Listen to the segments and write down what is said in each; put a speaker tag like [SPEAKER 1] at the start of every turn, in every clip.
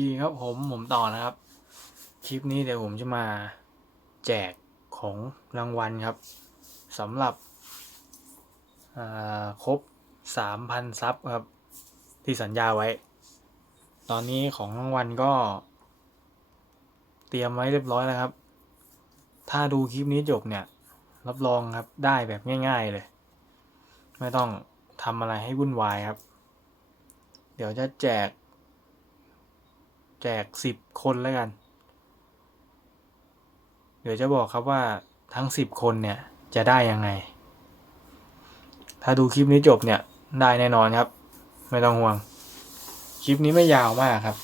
[SPEAKER 1] ดีครับผมผมต่อนะครับ คลิปนี้เดี๋ยวผมจะมาแจกของรางวัลครับสำหรับครบสามพันซับครับ ที่สัญญาไว้ ตอนนี้ของรางวัลก็ เตรียมไว้เรียบร้อยแล้วครับ ถ้าดูคลิปนี้จบเนี่ย รับรองครับได้แบบง่าย ๆเลย ไม่ต้องทำอะไรให้วุ่นวายครับ เดี๋ยวจะแจก แจกสิบคนแล้วกัน เดี๋ยวจะบอกครับว่าทั้งสิบคนเนี่ยจะได้ยังไง ถ้าดูคลิปนี้จบเนี่ยได้แน่นอนครับ ไม่ต้องห่วง คลิปนี้ไม่ยาวมากครับ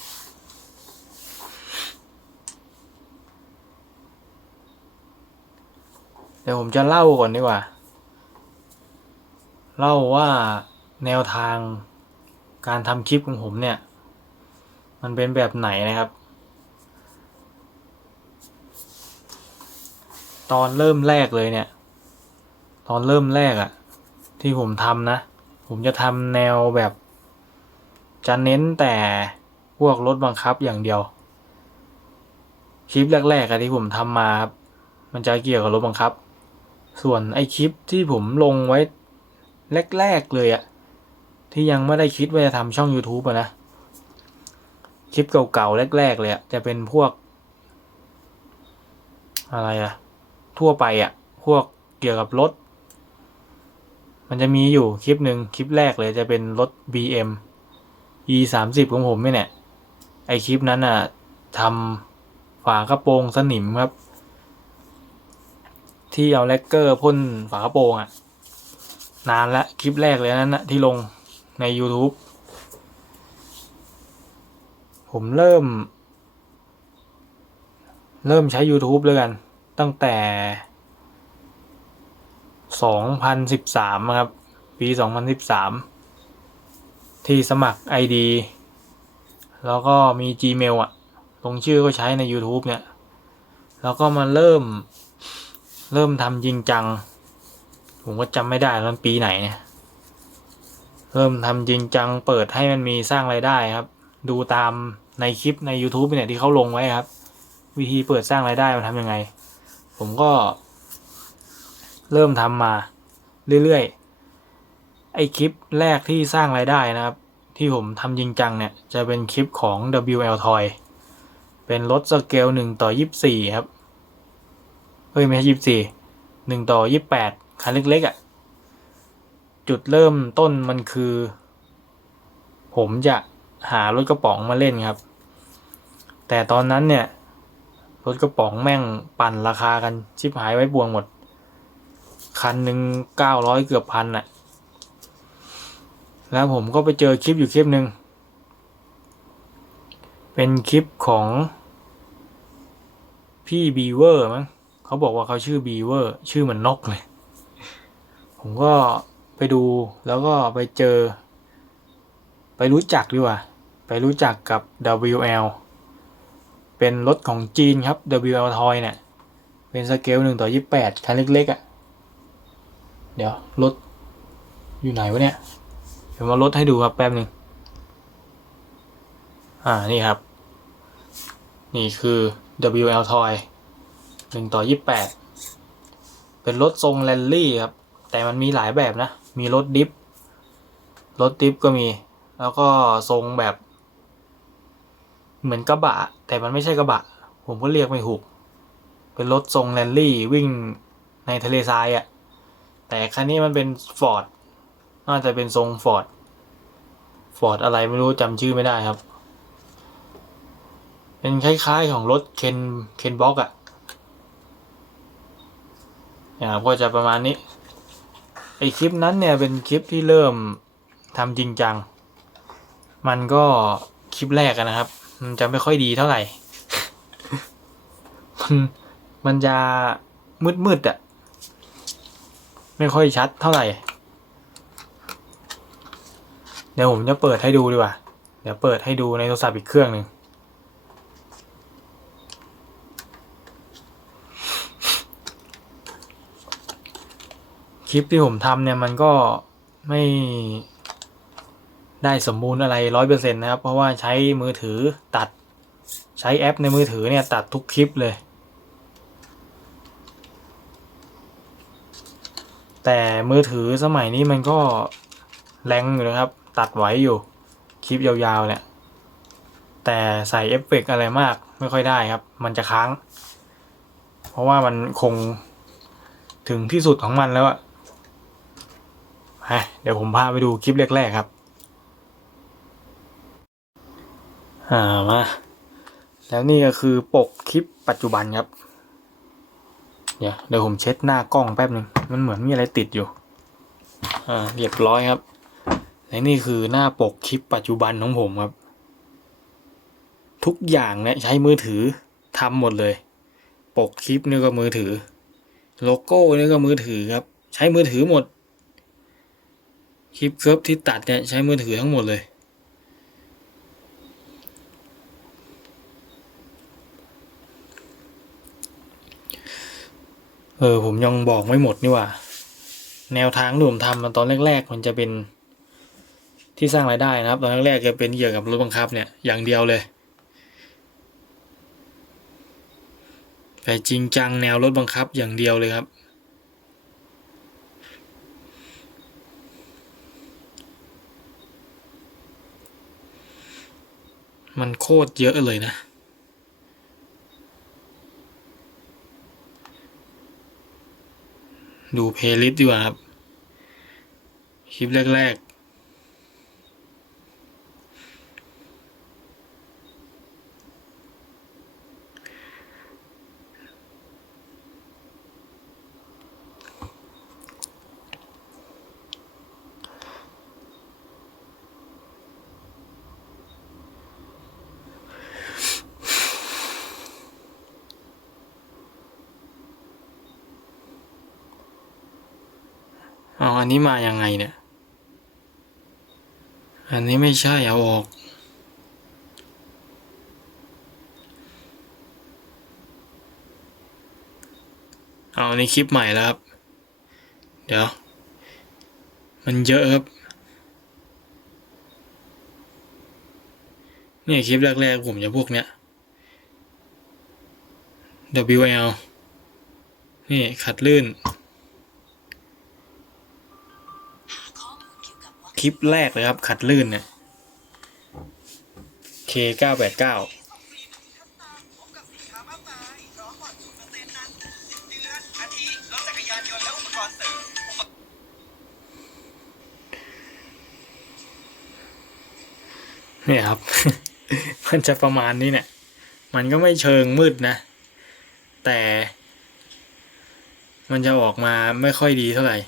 [SPEAKER 1] เดี๋ยวผมจะเล่าก่อนดีกว่า เล่าว่าแนวทางการทำคลิปของผมเนี่ย มันเป็นแบบไหนนะครับ ตอนเริ่มแรกเลยเนี่ย ตอนเริ่มแรกอะที่ผมทำนะ ผมจะทำแนวแบบ จะเน้นแต่พวกรถบังคับอย่างเดียวคลิปแรกๆอะที่ผมทำมาครับมันจะเกี่ยวกับรถบังคับ ส่วนไอคลิปที่ผมลงไว้แรกๆเลยอะที่ยังไม่ได้คิดว่าจะทำช่อง YouTube อะนะ คลิปเก่าๆแรกๆเลยอะจะเป็นพวก อะไรอะทั่วไปอะพวกเกี่ยวกับรถ มันจะมีอยู่คลิปหนึ่งคลิปแรกเลยจะเป็นรถ BM E สามสิบของผมเนี่ยไอคลิปนั้นอะทำฝากระโปรงสนิมครับ ที่เอาแลกเกอร์พ่นฝากระโปรงอะนานละคลิปแรกเลยนั้นนะที่ลงใน YouTube ผมเริ่ม เริ่มใช้ YouTube เลยกัน ตั้งแต่ 2013 ครับ ปี 2013 ที่สมัคร ID แล้วก็มี Gmail อะลงชื่อก็ใช้ใน YouTube เนี่ย แล้วก็มาเริ่ม เริ่มทำจริงจัง ผมก็จำไม่ได้แล้วมันปีไหนเนี่ย เริ่มทำจริงจัง เปิดให้มันมีสร้างไรายได้ครับ ดูตามในคลิปใน YouTube เนี่ยที่เขาลงไว้ครับ วิธีเปิดสร้างรายได้มันทำยังไง ผมก็ เริ่มทำมาเรื่อยๆ ไอคลิปแรกที่สร้างรายได้นะครับ ที่ผมทำจริงจังเนี่ย จะเป็นคลิปของ WL Toy เป็นรถสเกลหนึ่งต่อยี่สบี่ครับ เฮ้ย ไม่ใช่ยี่สบี่หนึ่งต่อยี่แปดคันเล็กๆอะ่ะ จุดเริ่มต้นมันคือ ผมจะ หารถกระป๋องมาเล่นครับ แต่ตอนนั้นเนี่ย รถกระป๋องแม่งปั่นราคากันชิบหายไว้บวงหมด คันหนึ่งเก้าร้อยเกือบพันอะ่ะแล้วผมก็ไปเจอคลิปอยู่คลิปหนึ่งเป็นคลิปของพี่บีเวอร์มั้งเขาบอกว่าเขาชื่อบีเวอร์ชื่อเหมือนนกเลย ผมก็ไปดูแล้วก็ไปเจอ ไปรู้จักดีกว่า ไปรู้จักกับ WL เป็นรถของจีนครับ WL Toy เนี่ย เป็นสเกลหนึ่งต่อยี่แปดคันเล็กๆอะ่ะ เดี๋ยว รถ อยู่ไหนวะเนี่ย เดี๋ยวมารถให้ดูครับแป๊บหนึ่งอ่า นี่ครับ นี่คือ WL Toy หนึ่งต่อยี่แปดเป็นรถทรงแรลลี่ครับ แต่มันมีหลายแบบนะ มีรถดิฟรถดิฟก็มี แล้วก็ทรงแบบ เหมือนกระบะ แต่มันไม่ใช่กระบะ ผมก็เรียกไม่ถูก เป็นรถทรงแรลลี่วิ่งในทะเลทรายอะ่ะ แต่คันนี้มันเป็นฟอร์ดน่าจะเป็นทรงฟอร์ดฟอร์ดอะไรไม่รู้จำชื่อไม่ได้ครับ เป็นคล้ายๆของรถเคนเคนบ็อกอะนะครับก็จะประมาณนี้ ไอคลิปนั้นเนี่ยเป็นคลิปที่เริ่มทำจริงจัง มันก็คลิปแรกนะครับ มันจะไม่ค่อยดีเท่าไหร่ มันมันจะมืดๆอะไม่ค่อยชัดเท่าไหร่ เดี๋ยวผมจะเปิดให้ดูดีกว่า เดี๋ยวเปิดให้ดูในโทรศัพท์อีกเครื่องหนึ่งคลิปที่ผมทำเนี่ยมันก็ไม่ ได้สมบูรณ์อะไรร้อยเปอร์เซ็นต์นะครับ เพราะว่าใช้มือถือตัดใช้แอปในมือถือเนี่ยตัดทุกคลิปเลย แต่มือถือสมัยนี้มันก็แรงอยู่นะครับ ตัดไหวอยู่คลิปยาวๆเนี่ย แต่ใส่เอฟเฟกต์อะไรมากไม่ค่อยได้ครับ มันจะค้าง เพราะว่ามันคงถึงที่สุดของมันแล้วอะฮะเดี๋ยวผมพาไปดูคลิปแรกๆครับ อ่ามา แล้วนี่ก็คือปกคลิปปัจจุบันครับ เดี๋ยวเดี๋ยวผมเช็ดหน้ากล้องแป๊บหนึ่งมันเหมือนมีอะไรติดอยู่ อ่าเรียบร้อยครับและนี่คือหน้าปกคลิปปัจจุบันของผมครับ ทุกอย่างเนี่ยใช้มือถือทำหมดเลย ปกคลิปนี่ก็มือถือ โลโก้นี่ก็มือถือครับ ใช้มือถือหมด คลิปเคิร์ฟที่ตัดเนี่ยใช้มือถือทั้งหมดเลย เออผมยังบอกไม่หมดนี่ว่า แนวทางที่ผมทำมาตอนแรก ๆ มันจะเป็นที่สร้างรายได้นะครับ ตอนแรกๆจะเป็นเกี่ยวกับรถบังคับเนี่ยอย่างเดียวเลยแต่จริงจังแนวรถบังคับอย่างเดียวเลยครับ มันโคตรเยอะเลยนะ ดูเพลย์ลิสต์ดีกว่าครับ คลิปแรก ๆ เอ๋ออันนี้มายังไงเนี่ย อันนี้ไม่ใช่เอาออก เอาอันคลิปใหม่แล้วครับ เดี๋ยว มันเยอะครับ เนี่ยคลิปแรกๆผมจะพวกเนี้ย WL นี่ขัดลื่น คลิปแรกเลยครับ ขัดลื่นเนี่ย K 9 8 9
[SPEAKER 2] เปอร์เซ็นต์นานสิบเดือนอาทิรถจักรยานยนต์และอุปกรณ์เสริม
[SPEAKER 1] เนี่ยครับ มันจะประมาณนี้เนี่ย มันก็ไม่เชิงมืดนะ แต่ มันจะออกมาไม่ค่อยดีเท่าไหร่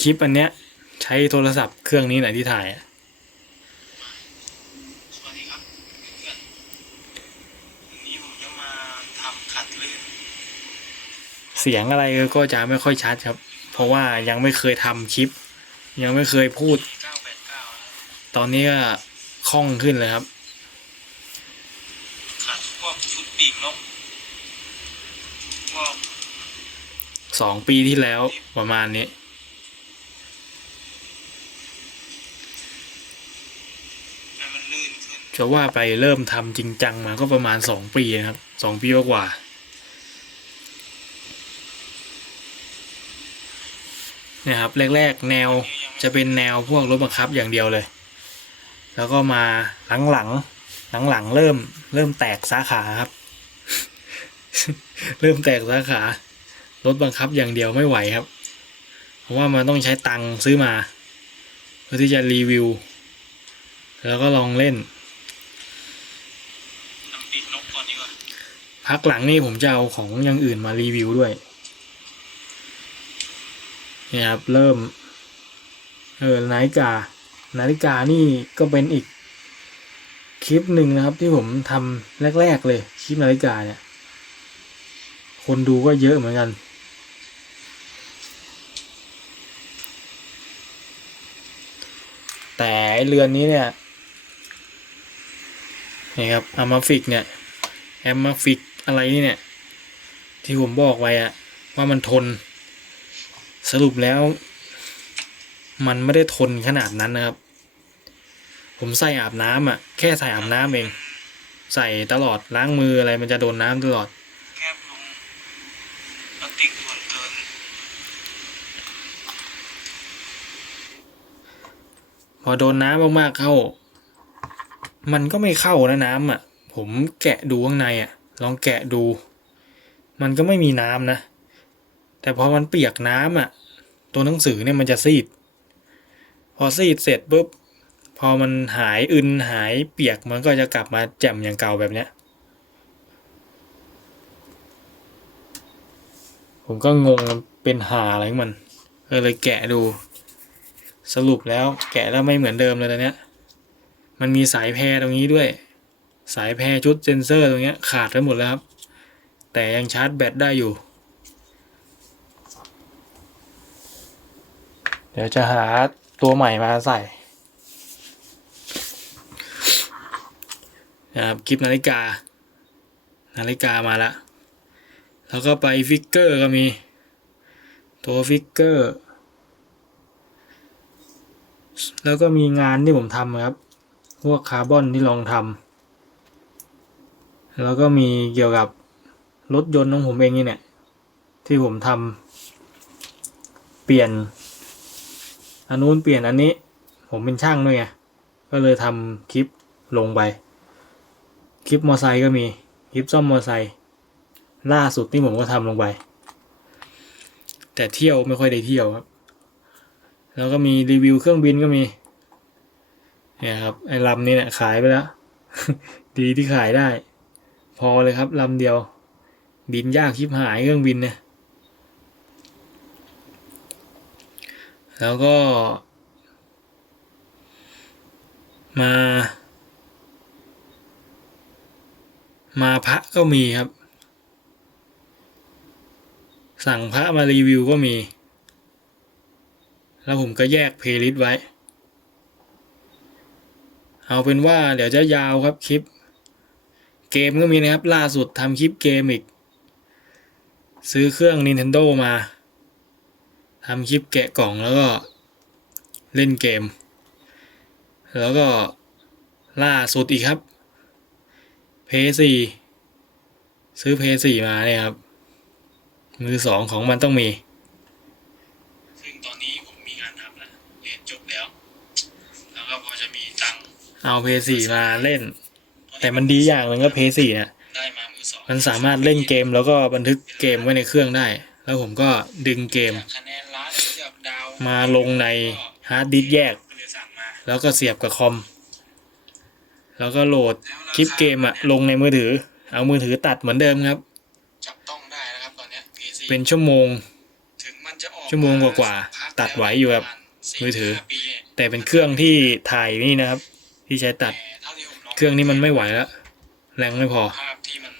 [SPEAKER 1] คลิปอันเนี้ย ใช้โทรศัพท์เครื่องนี้ไหนที่ถ่ายอะ
[SPEAKER 2] สวัสดีครับเพื่อนวันนี้ผมจะมาทำขัดลื่น
[SPEAKER 1] เสียงอะไรก็จะไม่ค่อยชัดครับ เพราะว่ายังไม่เคยทำคลิป ยังไม่เคยพูด
[SPEAKER 2] เก้าแปดเก้า
[SPEAKER 1] ตอนนี้ก็คล่องขึ้นเลยครับ
[SPEAKER 2] ขัดพวกชุดปีกนกพวก
[SPEAKER 1] สองปีที่แล้วประมาณนี้
[SPEAKER 2] ให้มันลื่นขึ้น
[SPEAKER 1] จะว่าไปเริ่มทำจริงจังมาก็ประมาณสองปีนะครับสองปีกว่าเนี่ยครับแรกๆแนวจะเป็นแนวพวกรถบังคับอย่างเดียวเลย แล้วก็มาหลังๆหลังๆเริ่มเริ่มแตกสาขาครับ เริ่มแตกสาขารถบังคับอย่างเดียวไม่ไหวครับ เพราะว่ามันต้องใช้ตังค์ซื้อมา เพื่อที่จะรีวิว แล้วก็ลองเล่น
[SPEAKER 2] ทำปีกนกก่อนดีกว่า
[SPEAKER 1] พักหลังนี่ผมจะเอาของอย่างอื่นมารีวิวด้วยนี่ครับเริ่มเออนาฬิกา นาฬิกานี่ก็เป็นอีกคลิปหนึ่งนะครับ ที่ผมทำแรก ๆ เลยคลิปนาฬิกาเนี่ย คนดูก็เยอะเหมือนกันแต่เรือนนี้เนี่ยนี่ครับอามาฟิกเนี่ยแอมมาฟิก อะไรนี่เนี่ย ที่ผมบอกไว้อะว่ามันทน สรุปแล้ว มันไม่ได้ทนขนาดนั้นนะครับ ผมใส่อาบน้ำอะแค่ใส่อาบน้ำเอง ใส่ตลอดล้างมืออะไรมันจะโดนน้ำตลอด
[SPEAKER 2] แคบลงแล้วติดส่วนเกิน
[SPEAKER 1] พอโดนน้ำมากๆเข้า มันก็ไม่เข้านะน้ำอะ ผมแกะดูข้างในอะ ลองแกะดู มันก็ไม่มีน้ำนะ แต่พอมันเปียกน้ำอะ ตัวหนังสือเนี่ยมันจะซีด พอซีดเสร็จปุ๊บ พอมันหายอึนหายเปียกมันก็จะกลับมาแจ่มอย่างเก่าแบบเนี้ย ผมก็งงเป็นหาอะไรมันเออเลยแกะดู สรุปแล้วแกะแล้วไม่เหมือนเดิมเลยตอนเนี้ย มันมีสายแพรตรงนี้ด้วย สายแพรชุดเซนเซอร์ตรงเนี้ยขาดไปหมดแล้วครับ แต่ยังชาร์จแบตได้อยู่ เดี๋ยวจะหาตัวใหม่มาใส่นะครับคลิปนาฬิกา นาฬิกามาแล้วแล้วก็ไปฟิกเกอร์ก็มี ตัวฟิกเกอร์ แล้วก็มีงานที่ผมทำครับ พวกคาร์บอนที่ลองทำ แล้วก็มีเกี่ยวกับรถยนต์ของผมเองนี่เนี่ย ที่ผมทำเปลี่ยนอันนู้นเปลี่ยนอันนี้ ผมเป็นช่างด้วยไงก็เลยทำคลิปลงไป คลิปมอไซค์ก็มี คลิปซ่อมมอไซค์ล่าสุดที่ผมก็ทำลงไป แต่เที่ยวไม่ค่อยได้เที่ยวครับ แล้วก็มีรีวิวเครื่องบินก็มีเนี่ยครับไอ้ลำนี้เนี่ยขายไปแล้ว ดีที่ขายได้ พอเลยครับลำเดียว บินยากชิบหายเครื่องบินเนี่ยแล้วก็ มา มาพระก็มีครับ สั่งพระมารีวิวก็มี แล้วผมก็แยกเพลย์ลิสต์ไว้ เอาเป็นว่าเดี๋ยวจะยาวครับคลิป เกมก็มีนะครับ ล่าสุดทำคลิปเกมอีก ซื้อเครื่อง Nintendo มาทำคลิปแกะกล่องแล้วก็เล่นเกม แล้วก็ล่าสุดอีกครับเพย์สี่ซื้อเพย์สี่มาเนี่ยครับ มือสองของมันต้องมี ซึ่งตอนนี้ผมมีงานทำแล้วเรียนจบแล้ว แล้วก็พอจะมีตังค์เอาเพย์สี่มาเล่น แต่มันดีอย่างหนึ่งก็เพย์สี่เนี่ย
[SPEAKER 2] ได้มามือสอง
[SPEAKER 1] มันสามารถเล่นเกมแล้วก็บันทึกเกมไว้ในเครื่องได้ แล้วผมก็ดึงเกม
[SPEAKER 2] คะแนนล้านเทียบดาว
[SPEAKER 1] มาลงในฮาร์ดดิสก์แยก
[SPEAKER 2] ก็เลยสั่งมา
[SPEAKER 1] แล้วก็เสียบกับคอม แล้วก็โหลดคลิปเกมอะลงในมือถือ เอามือถือตัดเหมือนเดิมครับ
[SPEAKER 2] จับต้องได้นะครับตอนเนี้ย PC
[SPEAKER 1] เป็นชั่วโมง
[SPEAKER 2] ถึงมันจะออก
[SPEAKER 1] ชั่วโมงกว่าๆ
[SPEAKER 2] พัก
[SPEAKER 1] ตัดไหวอยู่ครับ
[SPEAKER 2] ประาณ
[SPEAKER 1] มือถือ
[SPEAKER 2] 4-5ปีเนี่ย
[SPEAKER 1] แต่เป็นเครื่องที่ถ่ายนี่นะครับ ที่ใช้ตัด
[SPEAKER 2] แต่ เท่าที่ผมล
[SPEAKER 1] เครื่องนี้มันไม่ไหวแล้วแรงไม่พอ
[SPEAKER 2] ภาพที่มัน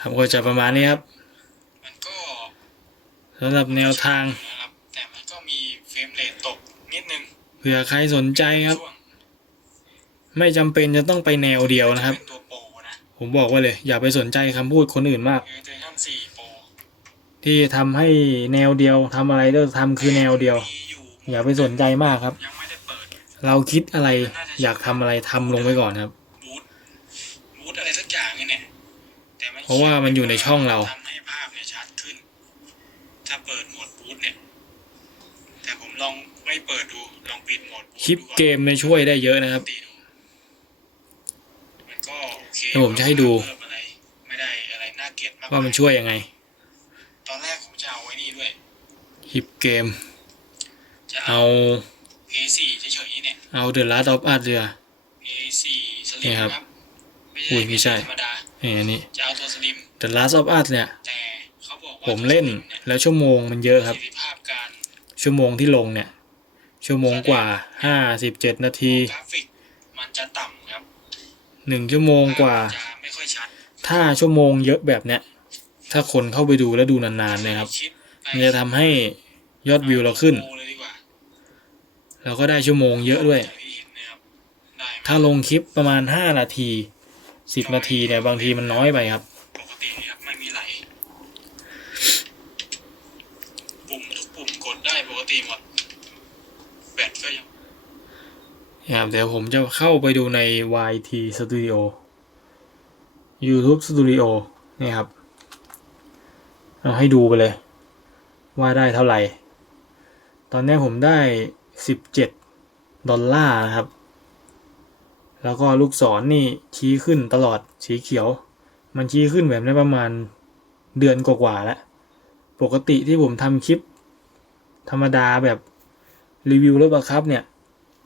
[SPEAKER 1] ครับก็จะประมาณนี้ครับ
[SPEAKER 2] มันก็
[SPEAKER 1] สำหรับแนวทาง
[SPEAKER 2] นะครับแต่มันก็มีเฟรมเรทตกนิดนึง
[SPEAKER 1] เผื่อใครสนใจครับ
[SPEAKER 2] ช่วง
[SPEAKER 1] ไม่จำเป็นจะต้องไปแนวเดียวนะครับ
[SPEAKER 2] เป็นตัวโปรนะ
[SPEAKER 1] ผมบอกไว้เลย อย่าไปสนใจคำพูดคนอื่นมาก
[SPEAKER 2] เอเจชั่น4โปร
[SPEAKER 1] ที่ทำให้แนวเดียวทำอะไรก็ทำคือแนวเดียว
[SPEAKER 2] มีอยู่
[SPEAKER 1] อย่าไปสนใจมากครับ
[SPEAKER 2] ยังไม่ได้ เปิด
[SPEAKER 1] เราคิดอะไรอยากทำอะไรทำลงไปก่อนครับ
[SPEAKER 2] บูทบูทอะไรสักอย่างเนี่ยแต่ไม่
[SPEAKER 1] เพราะว่ามันอยู่ในช่องเรา
[SPEAKER 2] ทำให้ภาพเนี่ยชัดขึ้น ถ้าเปิดโหมดบูทเนี่ย แต่ผมลองไม่เปิดดู ลองปิดโหมดบูท
[SPEAKER 1] คลิป
[SPEAKER 2] ดูอน
[SPEAKER 1] เกมเนี่ยช่วยได้เยอะนะครับ
[SPEAKER 2] ตีดูมันก็โอเค
[SPEAKER 1] เดี๋ยวผมจะให้ดู
[SPEAKER 2] เพิ่มอะไรไม่ได้อะไรน่าเกลียดมาก
[SPEAKER 1] ว่ามันช่วยยังไง
[SPEAKER 2] ตอนแรกผมจะเอาไว้นี่ด้วย
[SPEAKER 1] คลิปเกม
[SPEAKER 2] จะ
[SPEAKER 1] เอา
[SPEAKER 2] A4 เฉยๆเนี่ย
[SPEAKER 1] เอา The Last of Us เรือ
[SPEAKER 2] A4 สลิ
[SPEAKER 1] นี่
[SPEAKER 2] ม
[SPEAKER 1] ครับ
[SPEAKER 2] ครับ
[SPEAKER 1] อุ้ยไม่ใช่
[SPEAKER 2] ธรรมดา
[SPEAKER 1] นี่อันนี้
[SPEAKER 2] จะเอาตัวสลิม
[SPEAKER 1] The Last of Us เนี่ย
[SPEAKER 2] แต่เขาบอกว่า
[SPEAKER 1] ผมเล่น
[SPEAKER 2] ตัวสมย
[SPEAKER 1] แล้วชั่วโมงมันเยอะครับ
[SPEAKER 2] ประสิทธิภาพการ
[SPEAKER 1] ชั่วโมงที่ลงเนี่ย ชั่วโมงกว่าห้าสิบเจ็ดนาที
[SPEAKER 2] กราฟิกมันจะต่ำครับ
[SPEAKER 1] หนึ่งชั่วโมงกว่า
[SPEAKER 2] จะไม่ค่อยชัด
[SPEAKER 1] ถ้าชั่วโมงเยอะแบบเนี้ยถ้าคนเข้าไปดูแล้วดูนานๆนะครับ
[SPEAKER 2] ดไป
[SPEAKER 1] มันจะทำให้ยอดวิวเราขึ้น
[SPEAKER 2] โปเลยดีกว่า
[SPEAKER 1] แล้วก็ได้ชั่วโมงเยอะด้วย
[SPEAKER 2] จากที่เห็นนะครับได้ไหม
[SPEAKER 1] ถ้าลงคลิปประมาณห้านาทีสิบนาทีเนี่ยบางทีมันน้อยไปครับ
[SPEAKER 2] ปกตินะครับไม่มีไหลปุ่มทุกปุ่มกดได้ปกติหมดแบตก็ยัง
[SPEAKER 1] นะครับเดี๋ยวผมจะเข้าไปดูใน YT Studio YouTube Studio นี่ครับ เอาให้ดูไปเลย ว่าได้เท่าไหร่ ตอนนี้ผมได้ 17 ดอลลาร์นะครับ แล้วก็ลูกศรนนี่ชี้ขึ้นตลอดสีเขียว มันชี้ขึ้นแบบนี้ประมาณเดือนกว่าๆแล้ว ปกติที่ผมทำคลิป ธรรมดาแบบรีวิวรถบังคับเนี่ย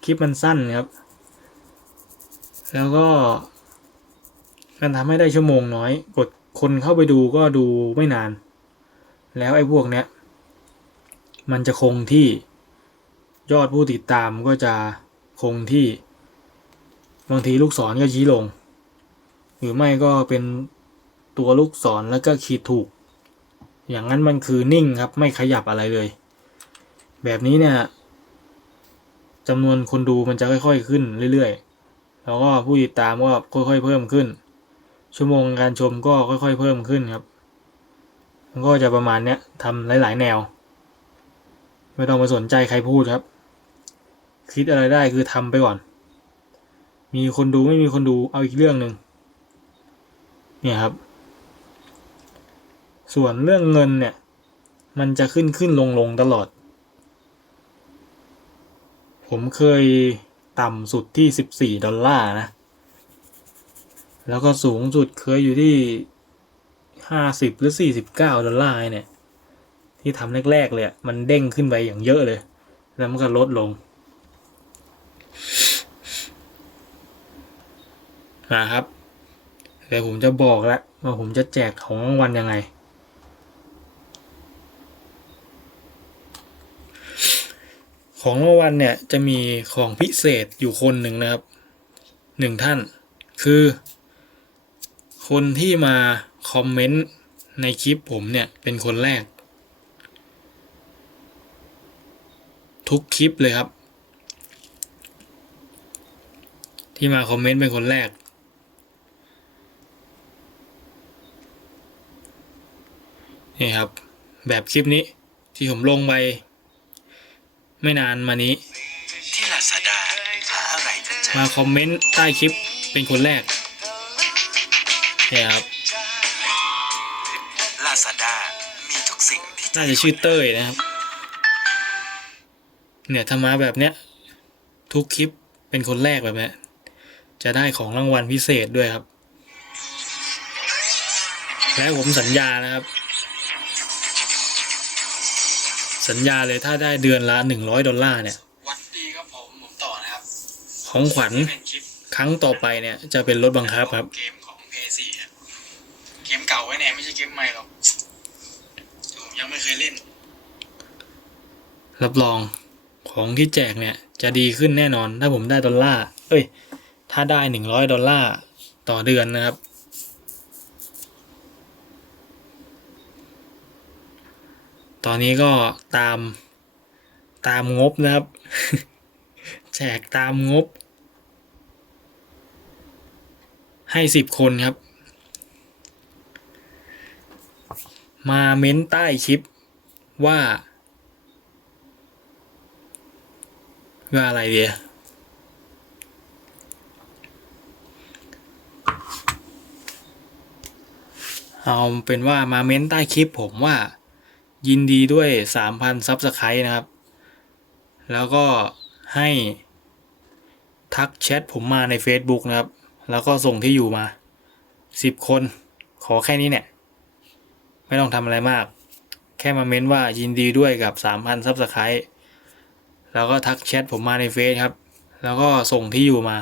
[SPEAKER 1] คลิปมันสั้นครับ แล้วก็มันทำให้ได้ชั่วโมงน้อย กดคนเข้าไปดูก็ดูไม่นาน แล้วไอ้พวกเนี้ย มันจะคงที่ ยอดผู้ติดตามก็จะคงที่ บางทีลูกศรก็ชี้ลง หรือไม่ก็เป็นตัวลูกศรแล้วก็ขีดถูก อย่างนั้นมันคือนิ่งครับไม่ขยับอะไรเลย แบบนี้เนี่ยจำนวนคนดูมันจะค่อยๆขึ้นเรื่อยๆ แล้วก็ผู้ติดตามก็ค่อยๆเพิ่มขึ้น ชั่วโมงการชมก็ค่อยๆเพิ่มขึ้นครับ มันก็จะประมาณเนี้ยทำหลายๆแนว ไม่ต้องไปสนใจใครพูดครับ คิดอะไรได้คือทำไปก่อน มีคนดูไม่มีคนดูเอาอีกเรื่องหนึ่งเนี่ยครับ ส่วนเรื่องเงินเนี่ย มันจะขึ้นขึ้นลงลงตลอด ผมเคยต่ำสุดที่สิบสี่ดอลลาร์นะ แล้วก็สูงสุดเคยอยู่ที่ห้าสิบหรือสี่สิบเก้าดอลลาร์เนี่ย ที่ทำแรก ๆ เลยมันเด้งขึ้นไปอย่างเยอะเลย แล้วมันก็ลดลง นะครับเดี๋ยวผมจะบอกแล้วว่าผมจะแจกของรางวัลยังไง ของรางวัลเนี่ยจะมีของพิเศษอยู่คนหนึ่งนะครับหนึ่งท่าน คือ คนที่มาคอมเมนต์ในคลิปผมเนี่ยเป็นคนแรก ทุกคลิปเลยครับ ที่มาคอมเมนต์เป็นคนแรก นี่ครับ แบบคลิปนี้ที่ผมลงไป ไม่นานมานี้
[SPEAKER 3] ที่ลาซาด้าหาอะไรก็เจอ
[SPEAKER 1] มาคอมเมนต์ใต้คลิปเป็นคนแรกเนี่ยครับ
[SPEAKER 3] ลาซาด้ามีทุกสิ่งที่
[SPEAKER 1] น่าจะชื่อเต้ยนะครับ เนี่ยถ้ามาแบบเนี้ยทุกคลิปเป็นคนแรกแบบเนี้ย จะได้ของรางวัลพิเศษด้วยครับ และผมสัญญานะครับ สัญญาเลยถ้าได้เดือนละหนึ่งร้อยดอลลาร์เนี่ย
[SPEAKER 2] วัดดีครับผมผมต่อนะครับ
[SPEAKER 1] ของขวัญ
[SPEAKER 2] เป็นคลิป
[SPEAKER 1] ครั้งต่อไปเนี่ยจะเป็นรถบังคับครับ
[SPEAKER 2] เกมของ PS4 อะเกมเก่าไว้เนี่ยไม่ใช่เกมใหม่หรอกผมยังไม่เคยเล่น
[SPEAKER 1] รับรองของที่แจกเนี่ย จะดีขึ้นแน่นอนถ้าผมได้ดอลลาร์เอ้ย ถ้าได้หนึ่งร้อยดอลลาร์ต่อเดือนนะครับ ตอนนี้ก็ตามตามงบนะครับ แจกตามงบ ให้สิบคนครับ มาเม้นใต้คลิปว่าว่าอะไรเดีย เอาเป็นว่ามาเม้นใต้คลิปผมว่ายินดีด้วยสามพันซับสไครต์นะครับ แล้วก็ให้ทักแชทผมมาใน Facebook นะครับ แล้วก็ส่งที่อยู่มาสิบคน ขอแค่นี้เนี่ย ไม่ต้องทำอะไรมาก แค่มาเม้นว่ายินดีด้วยกับสามพันซับสไครต์แล้วก็ทักแชทผมมาในเฟซครับ แล้วก็ส่งที่อยู่มา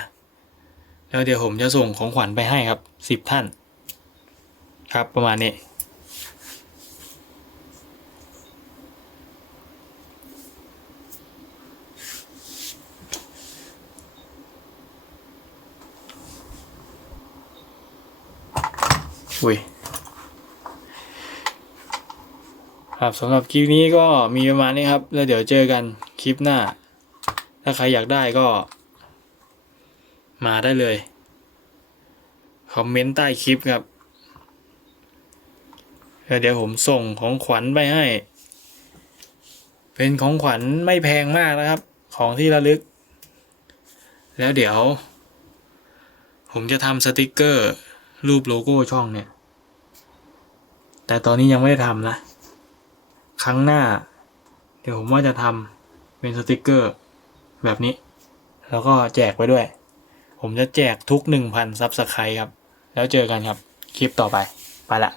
[SPEAKER 1] แล้วเดี๋ยวผมจะส่งของขวัญไปให้ครับสิบท่าน ครับประมาณนี้ อุ้ยครับสำหรับคลิปนี้ก็มีประมาณนี้ครับ แล้วเดี๋ยวเจอกันคลิปหน้า ถ้าใครอยากได้ก็ มาได้เลย คอมเมนต์ใต้คลิปครับ เดี๋ยวผมส่งของขวัญไปให้ เป็นของขวัญไม่แพงมากนะครับ ของที่ระลึก แล้วเดี๋ยว ผมจะทำสติกเกอร์ รูปโลโก้ช่องเนี่ย แต่ตอนนี้ยังไม่ได้ทำนะ ครั้งหน้า เดี๋ยวผมว่าจะทำเป็นสติกเกอร์ แบบนี้ แล้วก็แจกไปด้วย ผมจะแจกทุก 1,000ซับสไครต์ครับ แล้วเจอกันครับ คลิปต่อไป ไปละ